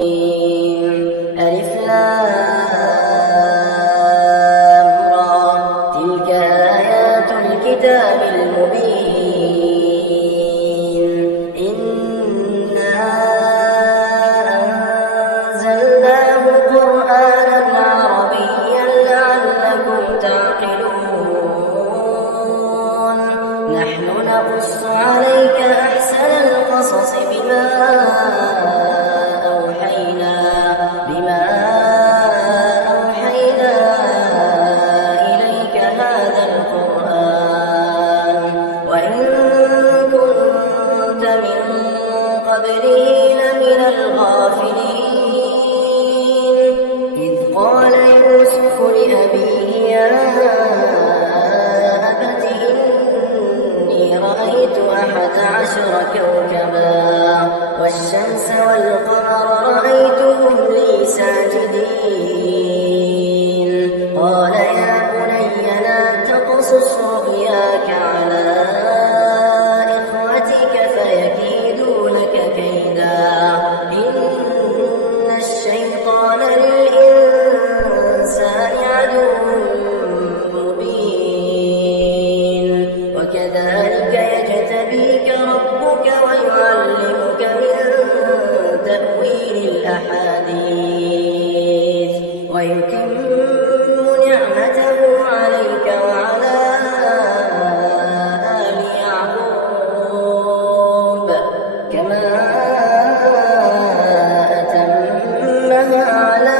ألف لام را تلك آيات الكتاب المبين إنا أنزلناه قرآنا عربيا لعلكم تعقلون نحن نقص عليك أحسن القصص بما أوحينا إليك هذا القرآن وإن كنت من قبله لمن الغافلين إذ قال يوسف لأبيه يا أبت إني رأيت 11 كوكبا والشمس والقمر رأيتهم لي ساجدين قال يا بني لا تقصص رؤياك على إخوتك فيكيدوا لك كيدا إن الشيطان للإنسان عدو مبين وكذلك يجتبيك ربك ويعلمك من تأويل الأحاديث ويتم نعمته عليك وعلى آل يعقوب كما أتمها على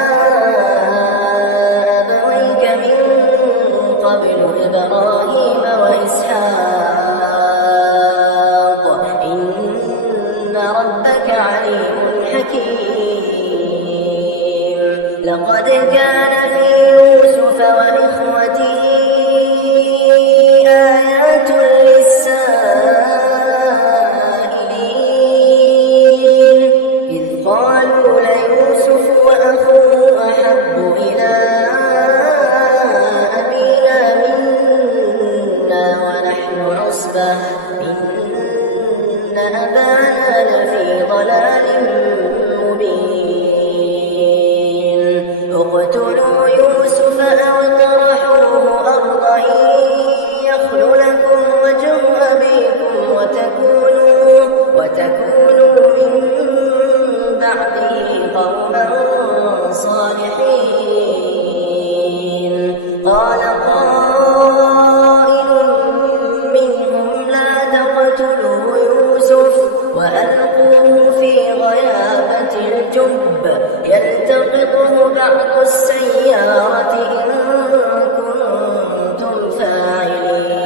أبويك من قبل إبراهيم وإسحاق إن ربك عليم حكيم لقد كان في يوسف وإخوته آيات للسائلين إذ قالوا ليوسف وأخوه أحب إلى أبينا منا ونحن عصبة إن أبانا لفي ضلال مبين اقتلوا يوسف أو اطرحوه أرضا يخل لكم وجه أبيكم وتكونوا من بعده قوما صالحين قال قائل منهم لا تقتلوا يوسف وألقوه في غيابة الجب يلتقطه بعض السيارة إن كنتم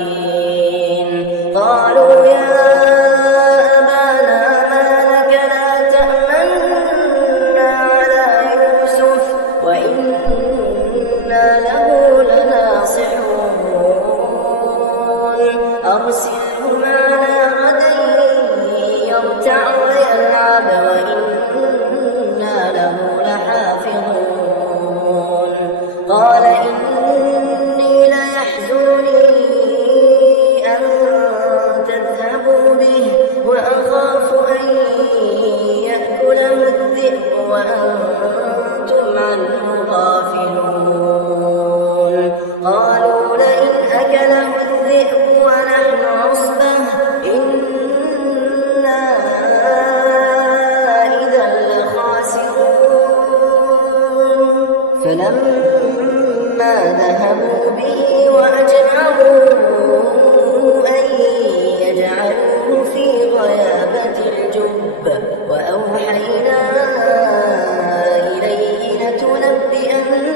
فاعلين قالوا يا أبانا ما لك لا تأمنا على يوسف وإنا له لناصحون أرسله معنا غدا يرتع ويلعب وإنا له لحافظون قال إني ليحزنني أن تذهبوا به وأخاف أن يأكله الذئب وأنتم عنه غافلون قالوا لئن أكله الذئب ونحن عصبة إنا إذا لخاسرون فلما ذهبوا به وأجمعوا أن يجعلوه في غيابة الجب وأوحينا إليه لتنبئنهم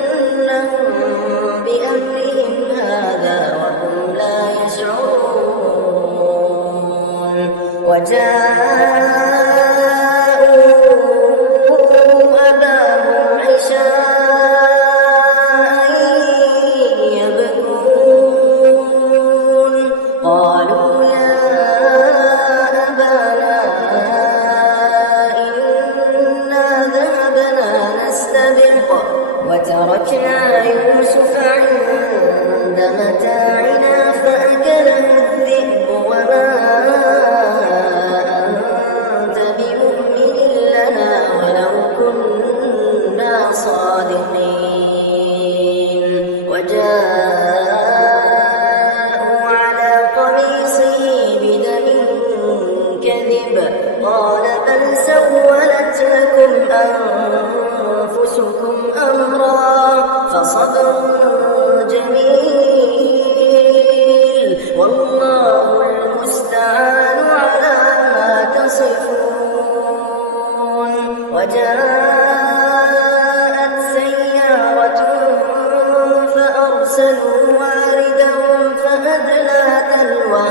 بأمرهم هذا وهم لا يشعرون وجاءوا أباهم عشاء يبكون قالوا يا أبانا إنا ذهبنا نستبق وتركنا يوسف عند متاعنا فأكله الذئب وما أنت بمؤمن لنا ولو كنا وجاءت سيارة فأرسلوا واردهم فأدلى دلوه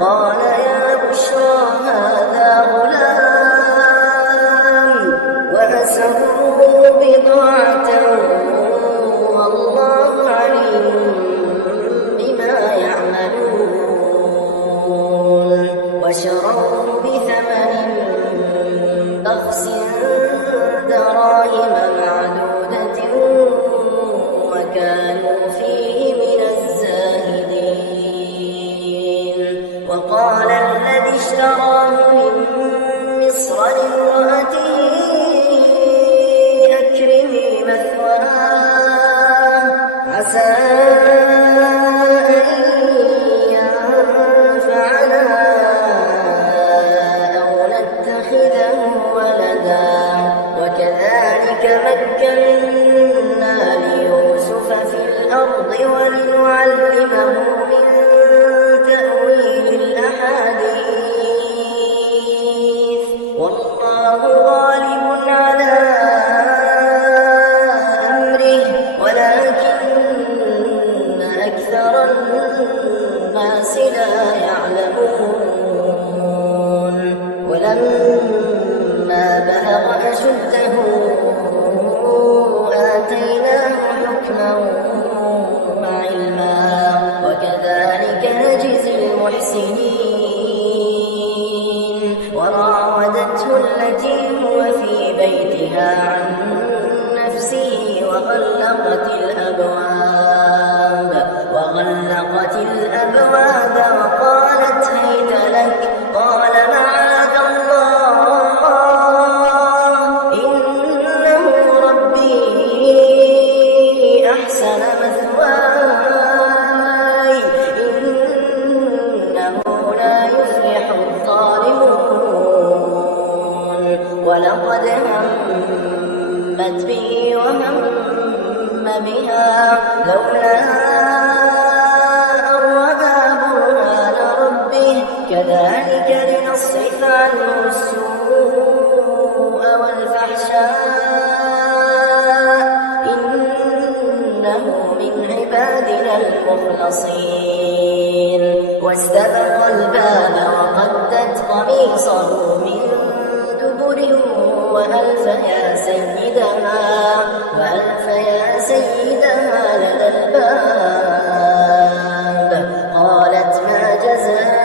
قال يا بشرى هذا غلام وأسروا بضاعة والله عليم بما يعملون وشروه بثمن بخس دراهم معدودة وكانوا فيه من الزاهدين وقال الذي اشتراه من مصر لامرأته أكرمي مثواه عسى أن ينفعنا أو نتخذه ولدا وكذلك مكنا ليوسف في الأرض ولنعلمه من تأويل الأحاديث والله غالب على أمره ولكن أكثر الناس لا يعلمون ولما بلغ أشده آتيناه حكما وعلما وكذلك نجزي المحسنين وراودته التي هو في بيتها عن نفسه وغلقت الأبواب وقالت هيت لك قال معاذ الله إنه ربي أحسن مثواي إنه لا يفلح الظالمون ولقد همت به وهم بها لولا كذلك لنصرف عنه السوء والفحشاء إنه من عبادنا المخلصين واستبق الباب وقدت قميصه من دبر وألف يا سيدها لدى الباب قالت ما جزاء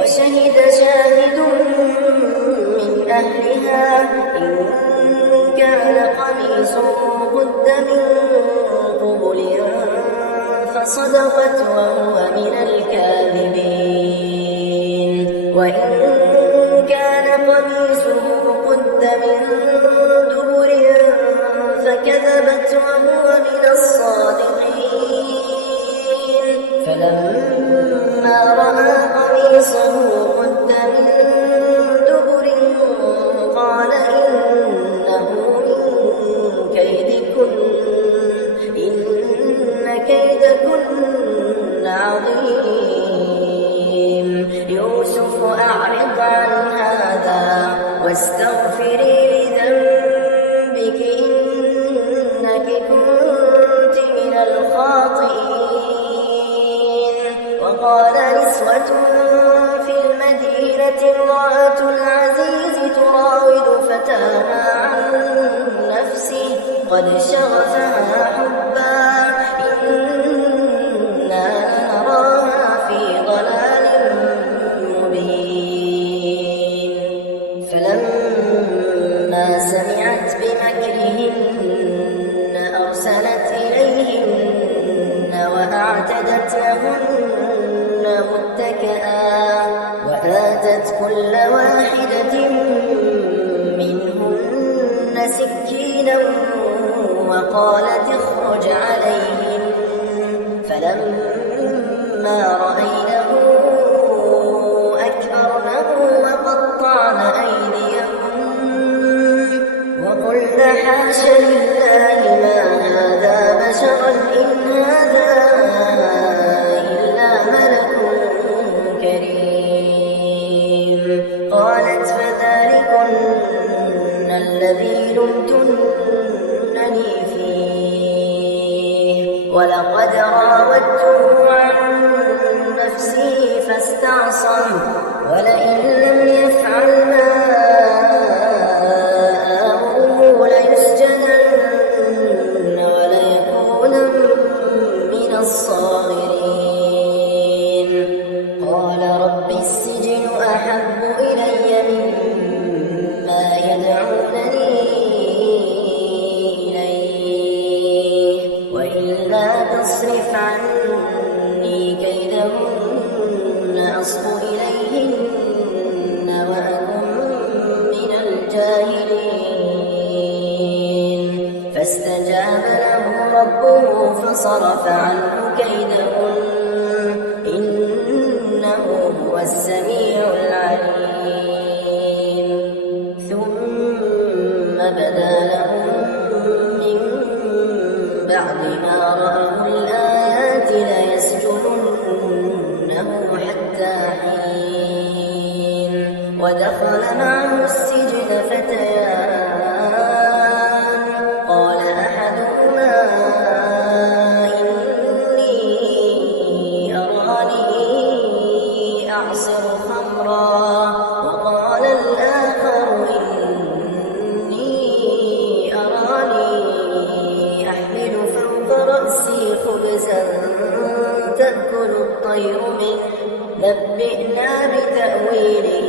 وشهد شاهد من أهلها إن كان قميصه قد من قبل فصدقت وهو من الكاذبين وإن كان قميصه قد من دبر فكذبت وهو من الصادقين فلما رأى قميصه قد من دبر قال إنه من كيدكن إن كيدكن عظيم يوسف أعرض عن هذا واستغفري لذنبك إنك كنت من الخاطئين وقال نسوة في المدينة امرأة العزيز تراود فتاها عن نفسه قد شغفها حبا إنا لنراها في ضلال مبين فلما سمعت بمكرهن أرسلت إليهن وأعتدت لهن متكئا وآتت كل واحدة منهن سكينا وقالت اخرج عليهم فلما رأينه كريم. قالت فذلكن الذي لمتنني فيه ولقد راودته عن نفسه فاستعصم ولئن لم يفعل ما آمره ليسجنن وليكونن من الصاغرين. قال رب السجن أحب إلي مما يدعونني إليه وإلا تصرف عني كيدهن أصب إليهن وأكن من الجاهلين. فاستجاب له ربه فصرف عنه كيدهن إنه هو السميع العليم. ثم بدا لهم من بعد ما رأوا الآيات ليسجننه حتى حين. ودخل معه السجن فتيان قال أحدهما إني أراني أعصر خمرا وقال الآخر إني أراني أحمل فوق رأسي خبزا تأكل الطير منه نبئنا بتأويله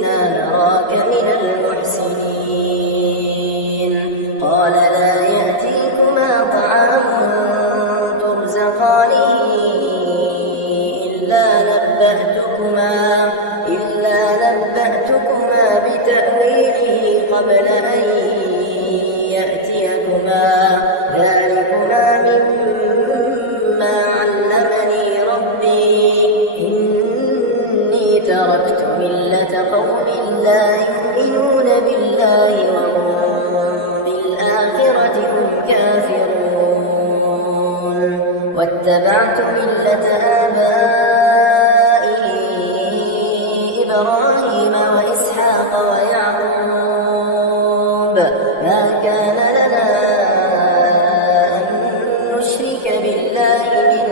إنا نراك من المحسنين. قال لا يأتيكما طعام ترزقانه إلا نبأتكما بتأويله قبل أن يأتيكما ذلكما مما علمني ربي إني تركت ملة قوم لا يؤمنون بالله وهم بالآخرة هم كافرون واتبعت ملة آبائي إبراهيم وإسحاق ويعقوب ما كان لنا أن نشرك بالله من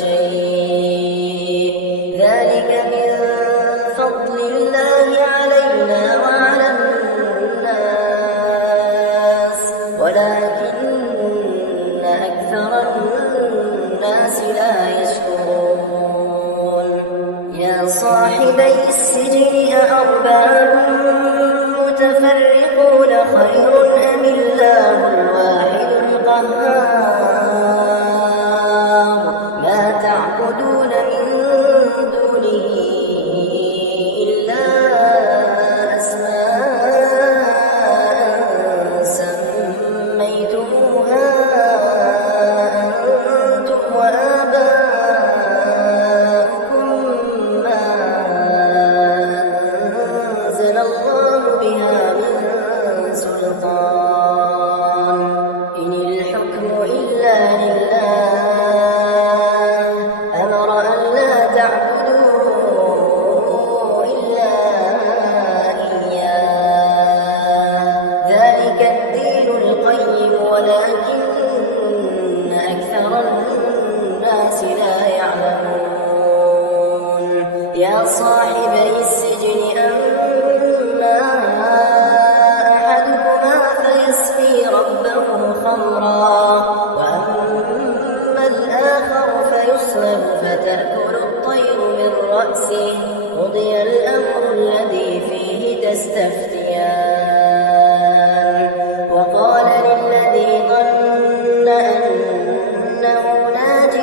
شيء ذلك من فضل الله علينا وعلى الناس ولكن أكثر الناس لا يشكرون. يا صاحبي السجن أأرباب متفرقون خير أم الله الواحد القهار ما تعبدون من دونه إلا أسماء سميتموها أنتم وآباؤكم ما أنزل الله بها من سلطان إن الحكم إلا لله أمر أن لا تعبدوا إلا إياه ذلك الدين القيم ولكن أكثر الناس لا يعلمون. يا صاحبي السجن أما أحدكما فيسقي ربه خمرا وأما الآخر فيصلب فتأكل الطير من رأسه قضي الأمر الذي فيه تستفتيان. وقال للذي ظن أنه ناج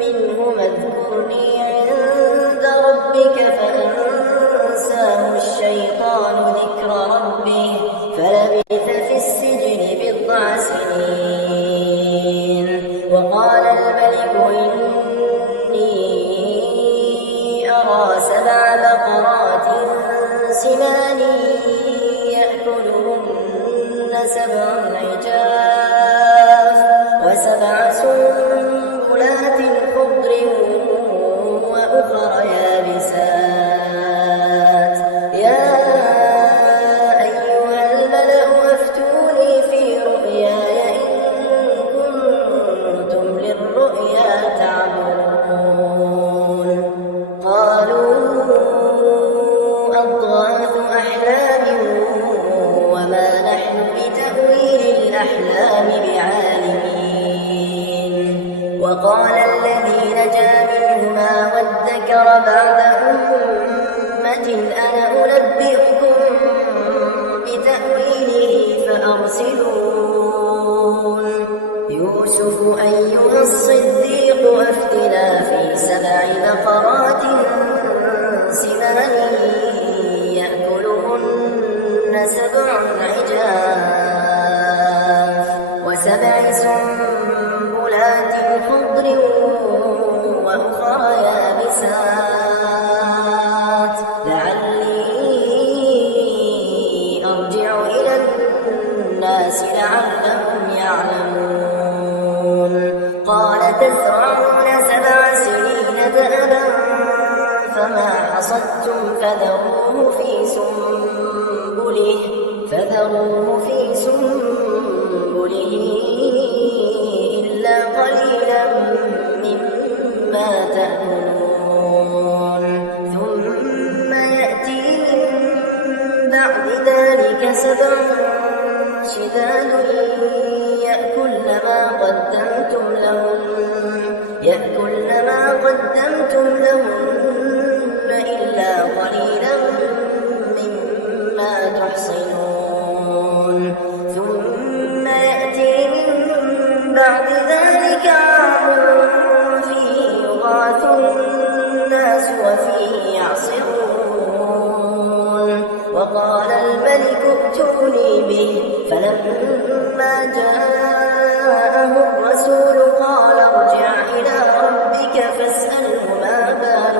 منهما اذكرني عند ربك فأنساه الشيطان ذكر ربه فلبث في السجن بضع سنين. وقال الملك إني أرى 7 بقرات سمان فذروه في سنبله إلا قليلا مما تأكلون ثم يأتي من بعد ذلك 7 شداد يأكلن ما قدمتم لهن إلا قليلا مما تحصنون ثم يأتي من بعد ذلك عام فيه يغاث الناس وفيه يعصرون وقال الملك ائتوني به فلما جاءه الرسول قال ارجع إلى ربك فاسأله ما بال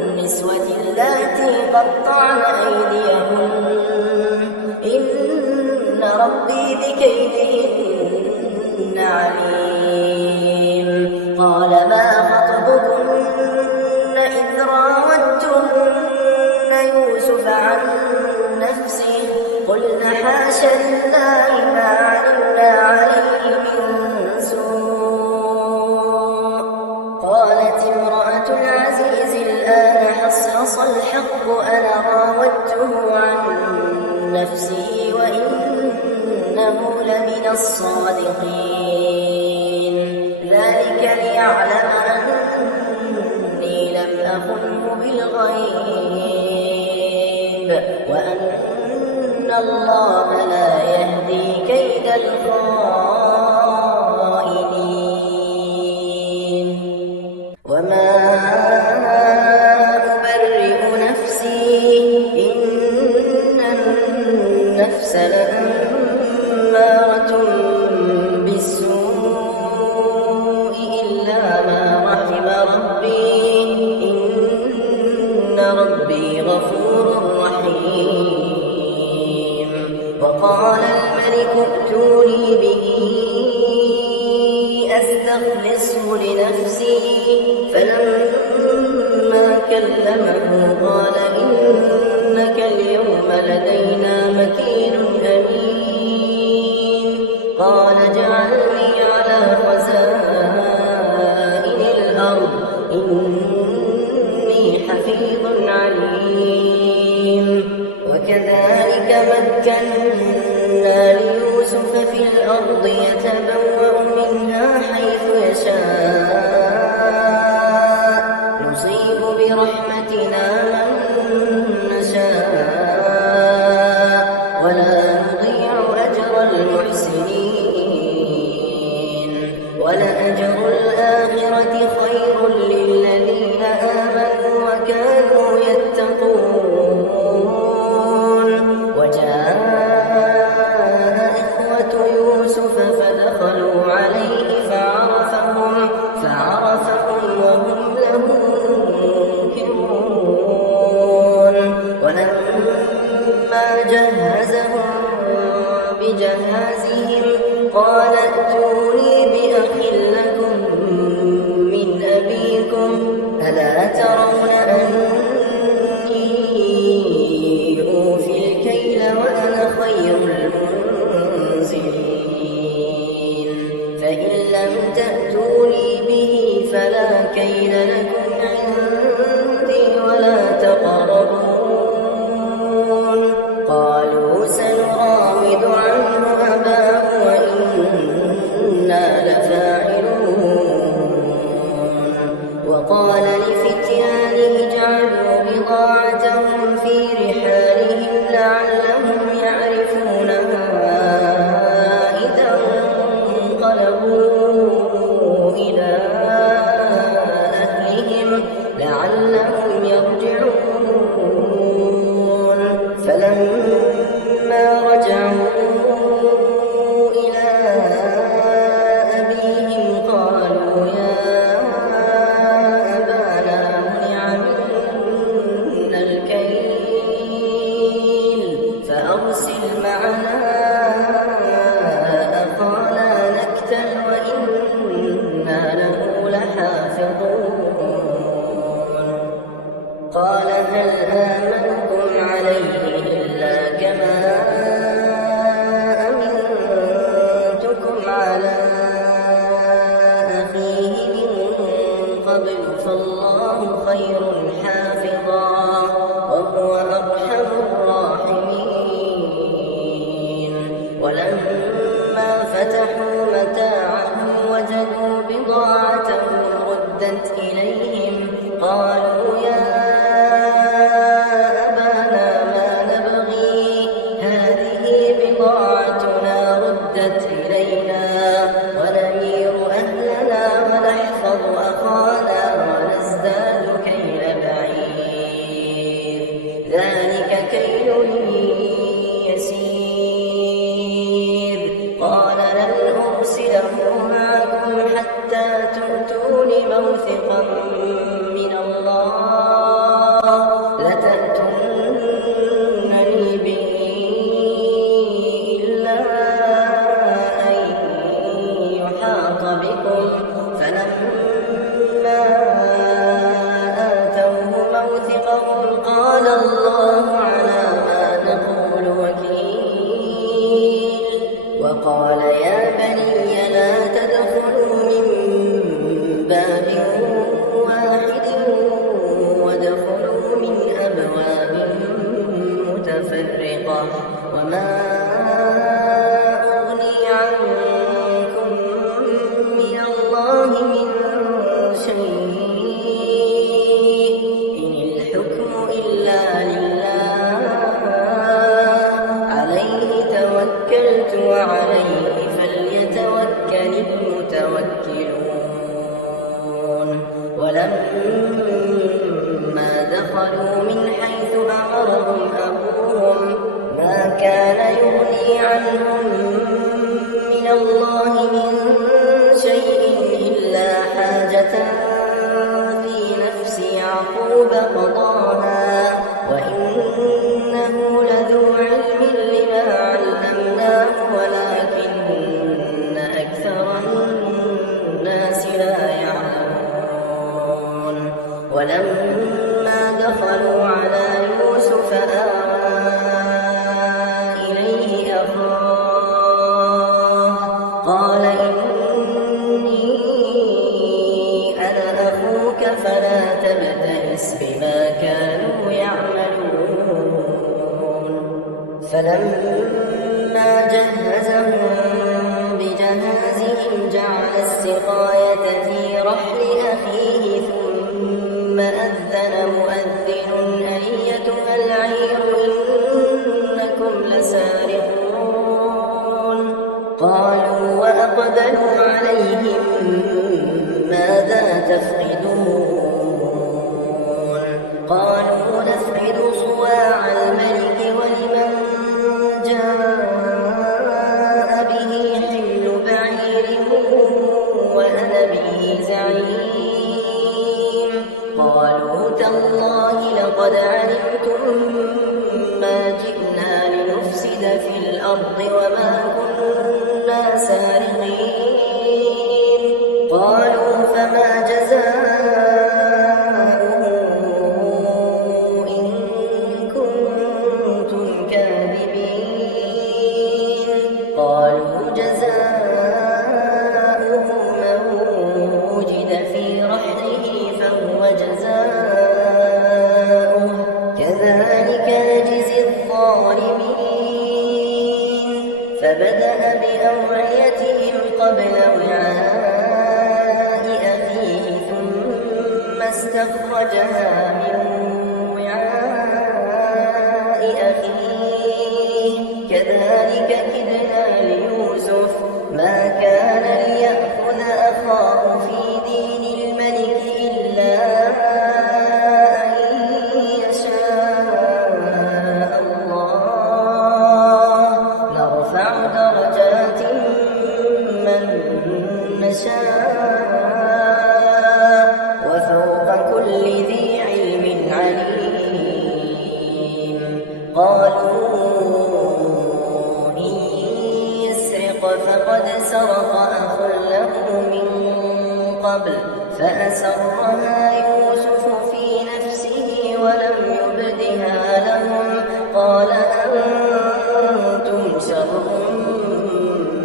النسوة اللاتي قطعن أيديهن إن ربي بكيدهن عليم قال ما خطبكن إذ راودتن يوسف عن نفسه قلن حاش لله ما علمنا عليه من سوء قالت امرأة العزيز الآن حصحص الحق أنا راودته عن نفسه وإنه لمن الصادقين ذلك ليعلم أني لم أخنه بالغيب وأن الله لا يهدي كيد الخائنين وما أبرئ نفسي إن النفس لأمارة بالسوء إلا ما رحم ربي إن ربي غفور رحيم وقال الملك ائتوني به أستخلصه لنفسي فلما كلمه قال إنك اليوم لدينا مكين أمين قال اجعلني على خزائن الأرض إني حفيظ عليم وكذلك مكنا ليوسف في الأرض يتبوأ منها حيث يشاء نصيب برحمتنا من نشاء ولا نضيع أجر المحسنين ولأجر الآخرة خير للذين آمنوا وكانوا يتقون وجاء إخوة يوسف فدخلوا عليه فعرفهم وهم له منكرون ولما جهزهم بجهازهم قال ائتوني بأخ لكم من أبيكم ألا ترون أني أوفي الكيل وأنا خير المنزلين فإن لم تأتوني به فلا كيل لكم عندي ولا تقربون قالوا سنراود عنه أباه وإنا لفاعلون وقال لفتيانه اجعلوا بضاعتهم في رحالهم لعلهم يعرفونها إذا انقلبوا إلى أهلهم لعلهم يرجعون فلما رجعوا إلى أبيهم قالوا يا أبانا منع منا الكيل فأرسل معنا أخانا نكتل وإنا على أخيه من قبل فالله خير حافظا وهو أرحم الراحمين. ولما فتحوا متاعهم وجدوا بضاعتهم ردت إليهم قالوا يا أبانا ما نبغي هذه بضاعتنا ردت إلينا ونمير أهلنا ونحفظ أخانا ونزداد كيل بعير ذلك كيل يسير. قال لن أرسله معكم حتى تؤتون موثقا من الله لتأتونني به إلا أن يحاط بكم. فلما آتوه موثقهم قال الله على ما نقول وكيل. وقال يا بني لا تدخلوا من باب واحد وادخلوا من أبواب متفرقة وما أغني عنكم من الله من شيء إن الحكم إلا لله عليه توكلت وعليه فليتوكل المتوكلون. ولما دخلوا من حيث أمرهم أبوهم ما كان يغني عنهم من الله من شيء إلا حاجة في نفس يعقوب قضاها وإنه لذو علم لما علمناه ولكن أكثر الناس لا يعلمون. ولما دخلوا على يوسف آوى إليه أخاه قال إني أنا أخوك فلا تبتئس بما كانوا يعملون. فلما جهزهم بجهازهم جعل السقاية في رحل أخيه ثم أذن مؤذن أيتها العير إنكم لسارقون. قالوا وأقبلوا عليهم ماذا تفقدون؟ قالوا نفقد صواع الملك ولمن جاء به حمل بعير وأنا به زعيم. قالوا تالله لقد علمتم ما جئنا لنفسد في الأرض وما كنا سارقين. قالوا فما جزاؤه إن كنتم كاذبين؟ قالوا جزاؤه من وجد في رحله فهو جزاؤه كذلك نجزي الظالمين. فبدأ بأوعيتهم قبل وعاء أخيه ثم استخرجها من وعاء أخيه كذلك كدنا ليوسف ما كان ليأخذ أخاه في دين الملك إلا أن يشاء الله نرفع درجات من نشاء وفوق كل ذي علم عليم. قالوا إن يسرق فقد سرق أخ له من قبل فأسرها يوسف في نفسه ولم يبدها لهم قال أنتم شر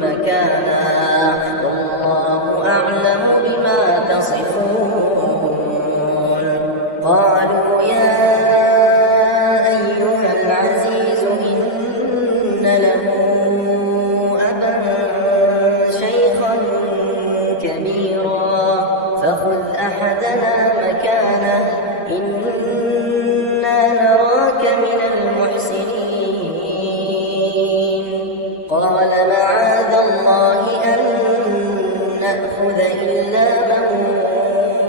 مكانا مكانه إنا نراك من المحسنين قال معاذ الله أن نأخذ إلا من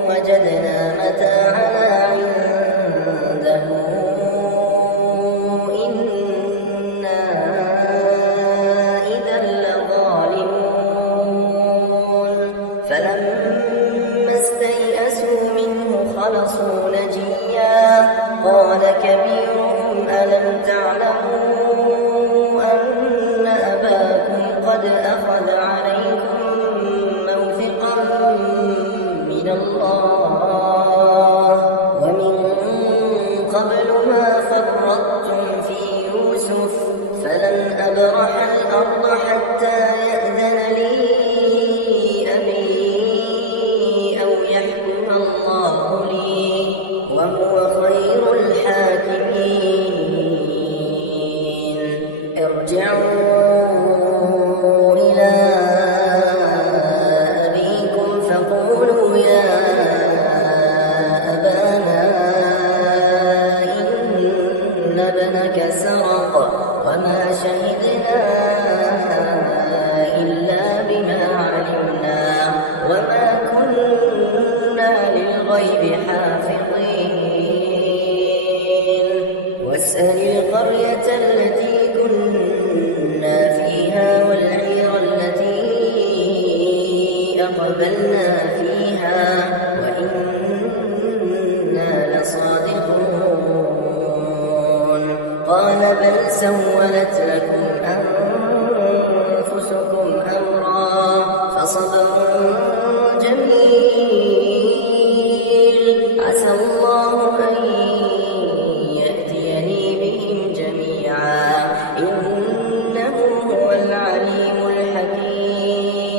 وجدنا متاعنا عنده إنا إذا لظالمون فلما استيئسوا منه خلصوا نجيا قال كبيرهم ألم تعلموا أن أباكم قد أخذ عليكم موثقا من الله ومن قبل ما فرطتم في يوسف فلن أبرح الأرض حتى يأذن لي أبي أو يحكم الله لي وهو خير الحاكمين ارجعوا إلى أبيكم فقولوا يا أبانا إن ابنك سرق وما شهدنا إلا بما علمنا وما كنا للغيب حافظين واسأل القرية التي كنا فيها والعير التي أقبلنا فيها وإنا لصادقون قال بل سولت لكم أنفسكم أمرا فصبر جميل عسى الله أن يأتيني بهم جميعا إنه هو العليم الحكيم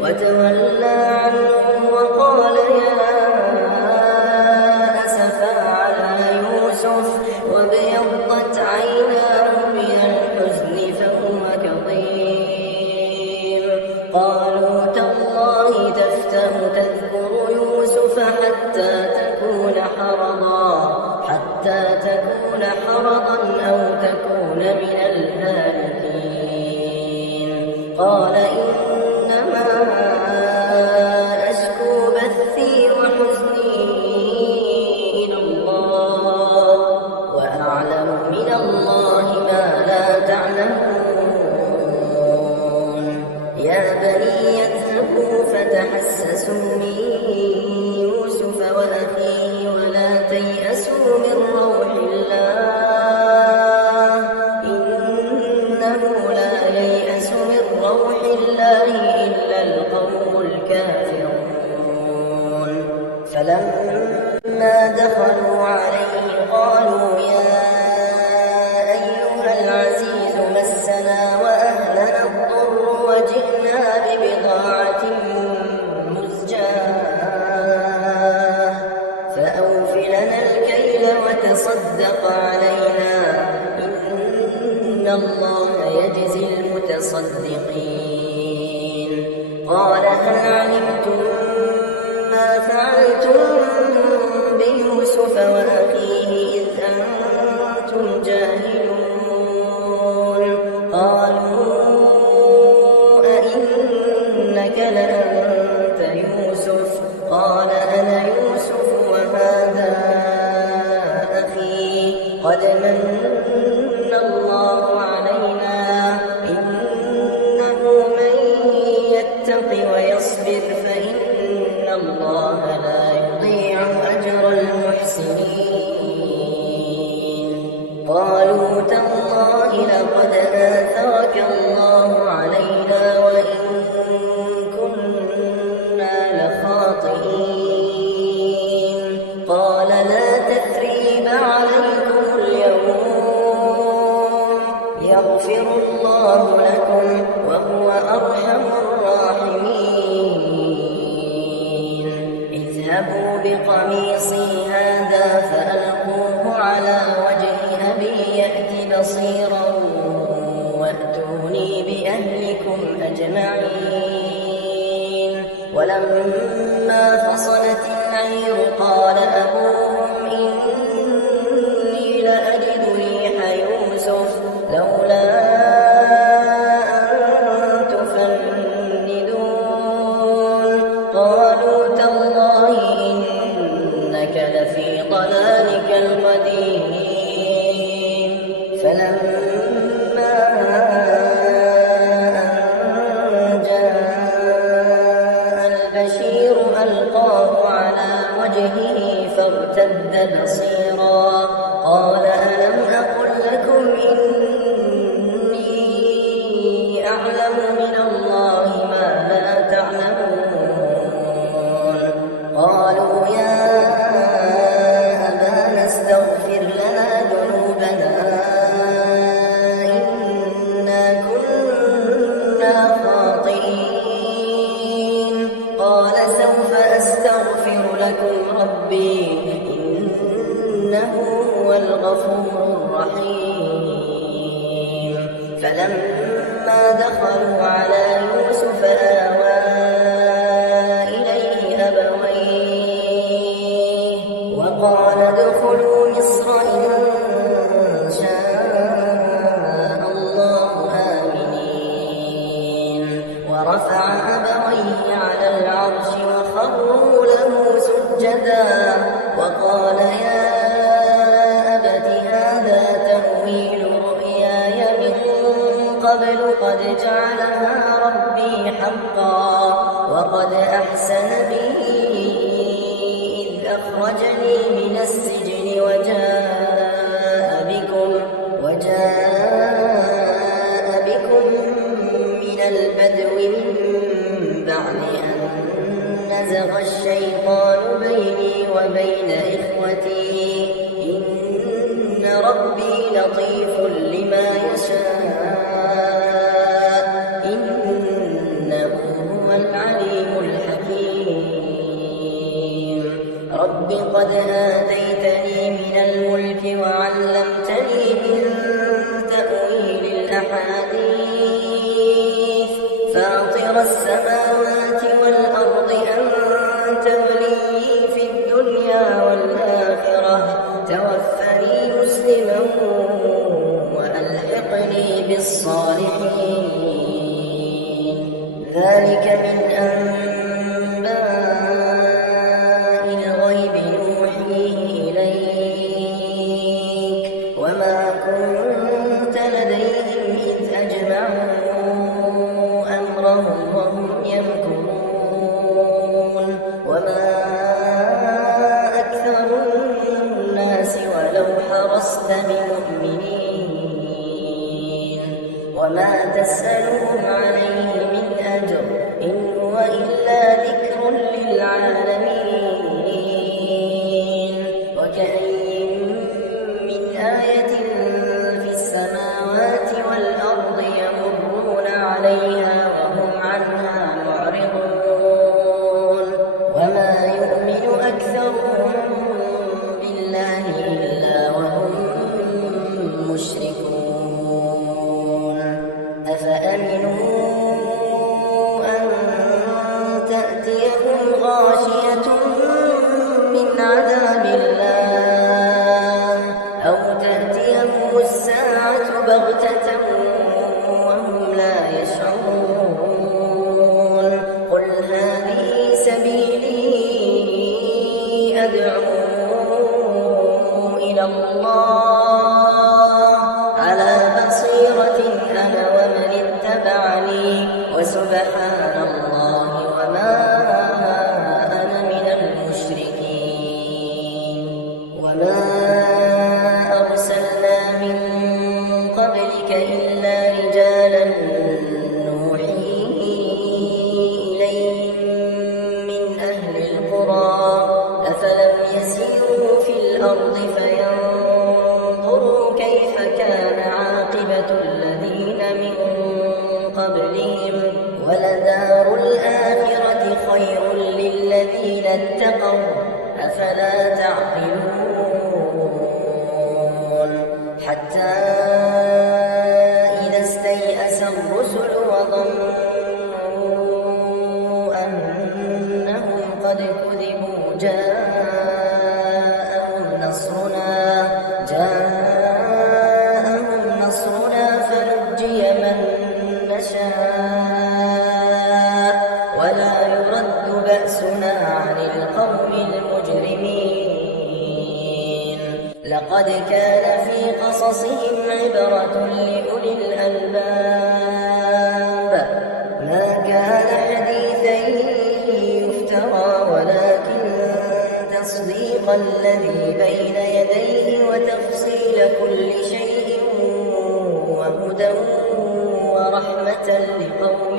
وتولى عنهم وقال يا أسفا على يوسف وابيضت عيناه من الحزن فهو كظيم قالوا تالله تفتأ تذكر يوسف حتى تكون حرضا أو تكون من الهالكين قال إنما أشكو بثي وحزني إلى الله وأعلم من الله ما لا تعلمون يا بني اذهبوا فتحسسوا من يوسف وأخيه ولا تيأسوا من روح الله إنه لا ييأس من روح الله إلا القوم الكافرون فلما دخلوا عليه قالوا يا أيها العزيز مسنا وأهلنا الضر وجئنا ببضاعة مزجاة فأوف لنا الكيل وتصدق علينا إن الله يجزي المتصدقين قال هل علمتم ما فعلتم بيوسف وأخيه إذ أنتم جاهلون قالوا أئنك لأنت يوسف قال أنا يوسف وهذا أخي قد من الله علينا إنه من يتق ويصبر فإن الله لا يضيع أجر المحسنين قالوا تالله لقد آثرك الله علينا وإن كنا لخاطئين قال لا تثريب عليكم اليوم يغفر الله لكم وهو أرحم الراحمين اذهبوا بقميصي هذا فألقوه على وجه أبي يأت بصيرا وأتوني بأهلكم أجمعين ولما فصلت الحير قال أبوهم إني لأجد ريح يوسف لولا أن تفندون قالوا تالله إنك لفي ضلالك القديم فلما أن جاء البشير ألقاه على وجهه فارتد بصيرا قال ألم أقل لكم إني أعلم من الله ما لا تعلمون قالوا يا أبانا استغفر لنا ذنوبنا إنا كنا خاطئين قال سوف أستغفر لكم ربي إنه هو الغفور الرحيم فلما دخلوا على يوسف آوى إليه أبويه وقال ادخلوا مصر إن شاء الله آمنين ورفع أبويه على العرش وخروا له سجدا وقال يا أبت هذا تأويل رؤياي من قبل قد جعلها ربي حقا وقد أحسن بي إذ أخرجني من السجن وجاء بكم من البدو من بعد أن نزغ الشيطان بيني وبين إخوتي إن ربي لطيف لما يشاء إنه هو العليم الحكيم رب قد آتيتني من الملك وعلمتني من تأويل الأحاديث فاطر السماوات والأرض أنت ولي في الدنيا والآخرة توفني مسلما وألحقني بالصالحين ذلك من أنباء الغيب نوحيه إليك وما كنت لديهم إذ أجمعوا أمرهم وهم يمكرون وما أكثر الناس ولو حرصت بمؤمنين وما تسألهم عليه من أجر إن هو إلا ذكر للعالمين وكأين من آية في السماوات والأرض يمرون عليها وهم عنها معرضون وما يؤمن أكثرهم بالله إلا وهم مشركون أفأمنوا أن تأتيهم غاشية من عذاب الله أو تأتيهم الساعة بغتة وهم لا يشعرون قل هذه سبيلي أدعو إلى الله على بصيرة أنا ومن اتبعني وسبحان الله وما أنا من المشركين وما أرسلنا من قبلك إلا رجالا نوحي إليهم من أهل القرى أفلم يسيروا في الأرض فينظروا كيف كان عاقبة الذين من قبلهم ولدار الآخرة خير للذين اتقوا أفلا تعقلون حتى إذا استيأس الرسل وظنوا أنهم قد كذبوا جاءوا بأسنا عن القوم المجرمين لقد كان في قصصهم عبرة لأولي الألباب ما كان حديثا يفترى ولكن تصديق الذي بين يديه وتفصيل كل شيء وهدى ورحمة لقوم